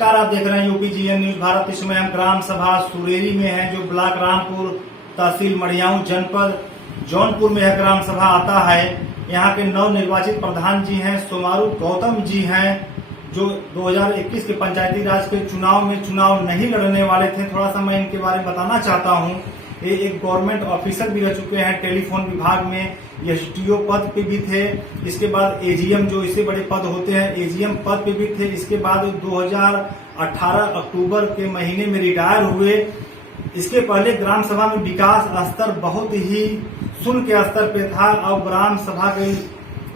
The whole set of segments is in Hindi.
नमस्कार, आप देख रहे हैं यूपीजीएन न्यूज भारत। इस समय हम ग्राम सभा सुरेरी में हैं, जो ब्लॉक रामपुर, तहसील मड़ियाऊ, जनपद जौनपुर में यह ग्राम सभा आता है। यहाँ के नव निर्वाचित प्रधान जी हैं, सोमारू गौतम जी हैं, जो 2021 के पंचायती राज के चुनाव में चुनाव नहीं लड़ने वाले थे। थोड़ा सा मैं इनके बारे में बताना चाहता हूँ। ये एक गवर्नमेंट ऑफिसर भी रह चुके हैं, टेलीफोन विभाग में एसडीओ पद पे भी थे। इसके बाद एजीएम, जो इससे बड़े पद होते हैं, एजीएम पद पे भी थे। इसके बाद 2018 अक्टूबर के महीने में रिटायर हुए। इसके पहले ग्राम सभा में विकास स्तर बहुत ही शून्य के स्तर पे था। और ग्राम सभा के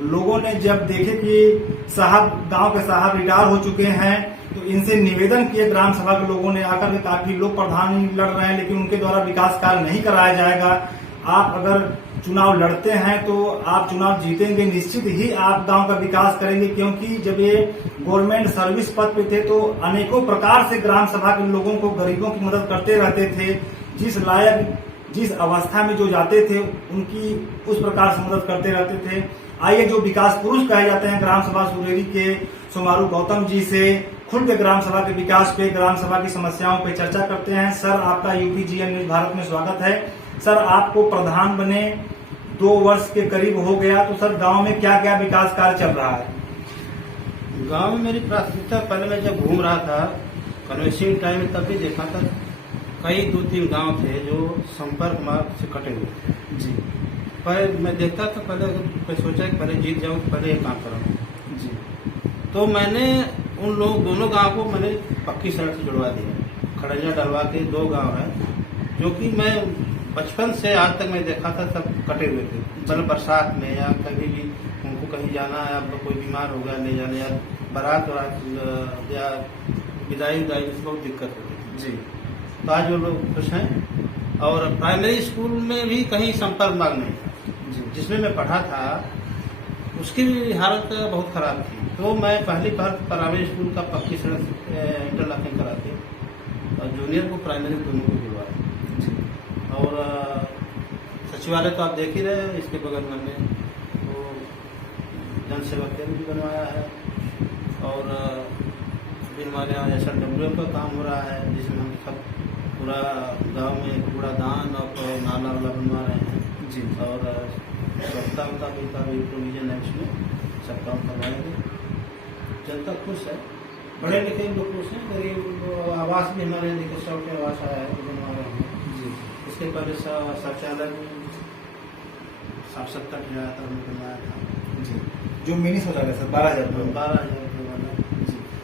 लोगों ने जब देखे कि साहब, गांव के साहब रिटायर हो चुके हैं, तो इनसे निवेदन किए ग्राम सभा के लोगों ने आकर के, काफी लोग प्रधान लड़ रहे हैं लेकिन उनके द्वारा विकास कार्य नहीं कराया जाएगा। आप अगर चुनाव लड़ते हैं तो आप चुनाव जीतेंगे, निश्चित ही आप गांव का विकास करेंगे। क्योंकि जब ये गवर्नमेंट सर्विस पद पे थे तो अनेकों प्रकार से ग्राम सभा के लोगों को, गरीबों की मदद करते रहते थे। जिस अवस्था में जो जाते थे उनकी उस प्रकार से मदद करते रहते थे। आइए, जो विकास पुरुष कहे जाते हैं ग्राम सभा सुरेरी के सोमारू गौतम जी से खुल के ग्राम सभा के विकास पे, ग्राम सभा की समस्याओं पे चर्चा करते हैं। सर, आपका यूपीजीएन न्यूज भारत में स्वागत है। सर, आपको प्रधान बने 2 वर्ष के करीब हो गया, तो सर गांव में क्या क्या विकास कार्य चल रहा है? गांव में मेरी प्राथमिकता, पहले मैं जब घूम रहा था कन्वेंसिंग टाइम में, तब भी देखा था कई 2-3 गांव थे जो संपर्क मार्ग से कटे हुए थे जी। पर मैं देखता था, पहले मैं सोचा कि पहले जीत जाऊं, पहले ये काम करूं जी। तो मैंने उन लोग दोनों गांव को मैंने पक्की सड़क से जुड़वा दिया। खड़ैया डलवा के 2 गांव है जो कि मैं बचपन से आज तक मैं देखा था, सब कटे हुए थे। मतलब बरसात में या कभी भी उनको कहीं जाना है, अब कोई बीमार हो गया ले जाने, या बारात या विदाई में बहुत दिक्कत होती थी जी। तो आज वो लोग खुश हैं। और प्राइमरी स्कूल में भी कहीं संपर्क मार्ग नहीं था, जिसमें मैं पढ़ा था उसकी भी हालत बहुत खराब थी। तो मैं पहली बार प्राइमरी स्कूल का पक्की सड़क इंटरलॉकिंग करा के और जूनियर को प्राइमरी दोनों को जुड़वाया। और सचिवालय तो आप देख ही रहे हैं, इसके बगल में वो जन सेवा केंद्र भी बनवाया है। और अभी हमारे यहाँ SRWM का काम हो रहा है, जिसमें हम सब पूरा गांव में कूड़ादान और नाला वाला बनवा रहे हैं जी। और स्वच्छता का भी प्रोविजन है, इसमें सब काम करवाएंगे। जनता खुश है, पढ़े लिखे लोग खुश हैं। गरीब आवास भी हमारे देखिए 100 के आवास आया है, बनवा रहे हैं जी। इसके पहले शौचालय 60-70 हज़ार तक बनवाया था जी। जो मिनी शौचालय सर 12,000 वाला।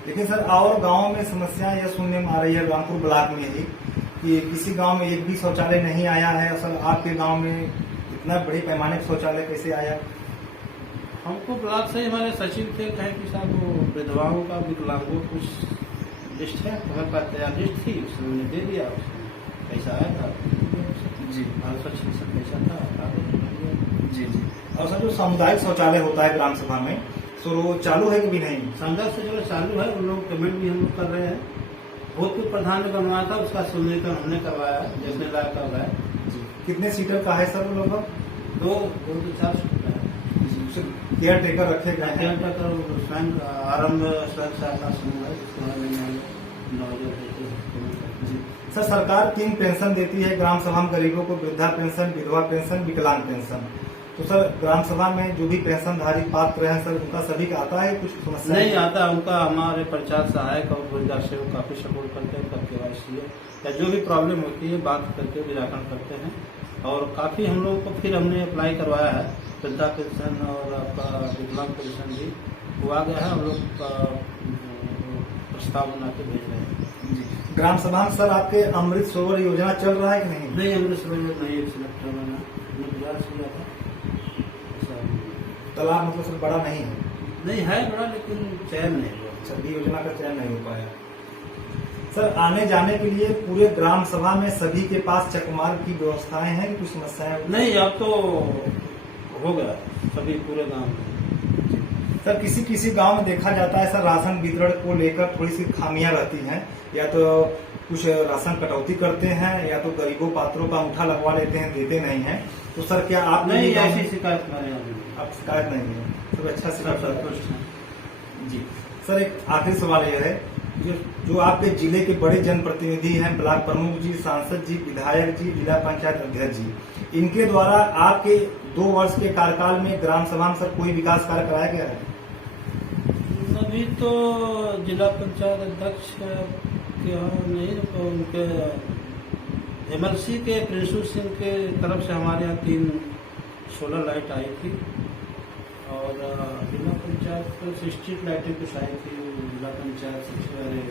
लेकिन सर, और गांव में समस्या यह सुनने में आ रही है, रामपुर ब्लॉक में ही, कि किसी गांव में एक भी शौचालय नहीं आया है। सर, आपके गांव में इतना बड़े पैमाने का शौचालय कैसे आया? हमको ब्लॉक से हमारे सचिव थे, कहे कि साहब वो विधवाओं का, विकलांगों कुछ लिस्ट है, हमारे पास तैयार लिस्ट थी, उसने हमने दे दिया। उसमें पैसा आया था जी। 566 पैसा था जी जी। और सर, जो सामुदायिक शौचालय होता है ग्राम सभा में, तो वो चालू है कि भी नहीं? संघर्ष से जो चालू है, उन लोग पेमेंट भी हम लोग कर रहे हैं। भूतपूर्व प्रधान ने बनवाया था, उसका सुनियोजन हमने करवाया, जिसने लायक करवाया। कितने सीटर का है सर वो लगभग? 2 से 4 सीट है। केयर टेकर रखे गए हैं। स्वयं आरंभ स्वयं सहायता समूह है, जिसको सर, सरकार 3 पेंशन देती है ग्राम सभा में गरीबों को, वृद्धा पेंशन, विधवा पेंशन, विकलांग पेंशन। तो सर, ग्राम सभा में जो भी पेंशनधारी पात्र हैं सर, उनका सभी का आता है? कुछ समस्या नहीं आता उनका। हमारे पंचायत सहायक और रोजगार सेवक काफी सपोर्ट करते हैं, उनका KYC या जो भी प्रॉब्लम होती है बात करके निराकरण करते हैं। और काफी हम लोगों को फिर हमने अप्लाई करवाया है, वृद्धा पेंशन और आपका विकलांग पेंशन भी वो आ गया है। हम लोग प्रस्ताव बना के भेज रहे हैं जी। ग्राम सभा में सर आपके अमृत सरोवर योजना चल रहा है कि नहीं? नहीं, अमृत सरोवर नहीं सिलेक्ट करवाना, गुजरात से गया था। तालाब मतलब सर बड़ा नहीं है? नहीं है बड़ा, लेकिन चयन नहीं हुआ। सभी योजना का चयन नहीं हो पाया। सर, आने जाने के लिए पूरे ग्राम सभा में सभी के पास चकमार्ग की व्यवस्थाएं हैं, कुछ समस्याएं? नहीं, अब तो हो गया सभी पूरे गांव में। सर, किसी गांव में देखा जाता है सर, राशन वितरण को लेकर थोड़ी सी खामियां रहती हैं। या तो कुछ राशन कटौती करते हैं, या तो गरीबों पात्रों का अंगूठा लगवा लेते हैं, देते नहीं है। तो सर, क्या आप नहीं, ऐसी शिकायत हमारे यहाँ आप शिकायत नहीं है? सब अच्छा से संतुष्ट है जी। सर, एक आखिरी सवाल यह है जो आपके जिले के बड़े जनप्रतिनिधि हैं, ब्लॉक प्रमुख जी, सांसद जी, विधायक जी, जिला पंचायत अध्यक्ष जी, इनके द्वारा आपके 2 वर्ष के कार्यकाल में ग्राम सभा में सर कोई विकास कार्य कराया गया है? अभी तो जिला पंचायत अध्यक्ष के यहाँ नहीं, तो उनके एमएलसी के प्रिंसू सिंह के तरफ से हमारे यहाँ 3 सोलर लाइट आई थी, और जिला पंचायत से स्ट्रीट लाइटें कुछ आई थी। जिला पंचायत सचिवालय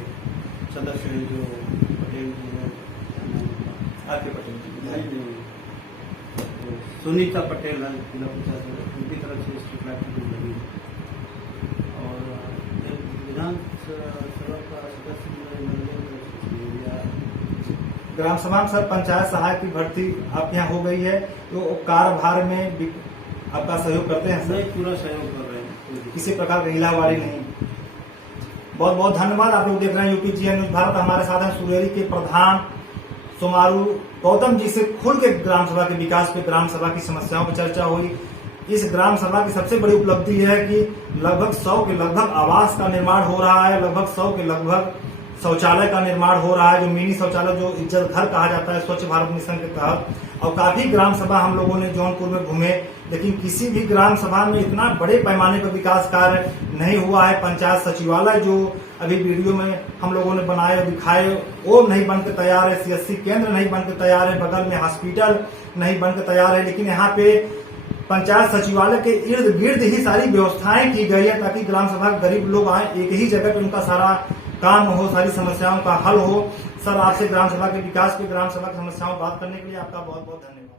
सदस्य हैं जो पटेल जी हैं, आपके पटेल जी, तो सुनीता पटेल है जिला पंचायत सदस्य, उनकी तरफ से स्ट्रीट लाइटें भी लगी। और विधानसभा का सदस्य ग्राम सभा में सर पंचायत सहायक की भर्ती आप यहाँ हो गई है, तो कार्यभार में भी आपका सहयोग करते हैं सर? पूरा सहयोग कर रहे हैं, किसी प्रकार की हिलावारी नहीं। बहुत बहुत धन्यवाद। आप लोग देख रहे हैं यूपी जीएन न्यूज भारत। हमारे साथ हैं सुरेरी के प्रधान सोमारू गौतम जी से खुल के ग्राम सभा के विकास पे, ग्राम सभा की समस्याओं पर चर्चा हुई। इस ग्राम सभा की सबसे बड़ी उपलब्धि है कि लगभग 100 के लगभग आवास का निर्माण हो रहा है, लगभग 100 के लगभग शौचालय का निर्माण हो रहा है, जो मिनी शौचालय जो इज्जत घर कहा जाता है स्वच्छ भारत मिशन के तहत। और काफी ग्राम सभा हम लोगों ने जौनपुर में घूमे, लेकिन किसी भी ग्राम सभा में इतना बड़े पैमाने पर विकास कार्य नहीं हुआ है। पंचायत सचिवालय जो अभी वीडियो में हम लोगों ने बनाए और दिखाए, वो नहीं बनकर तैयार है। CSC केंद्र नहीं बनकर तैयार है, बगल में हॉस्पिटल नहीं बनकर तैयार है। लेकिन यहाँ पे पंचायत सचिवालय के इर्द गिर्द ही सारी व्यवस्थाएं की गई है, ताकि ग्राम सभा के गरीब लोग आए, एक ही जगह पे उनका सारा काम हो, सारी समस्याओं का हल हो। सर, आपसे ग्राम सभा के विकास पे, ग्राम सभा की समस्याओं बात करने के लिए आपका बहुत बहुत धन्यवाद।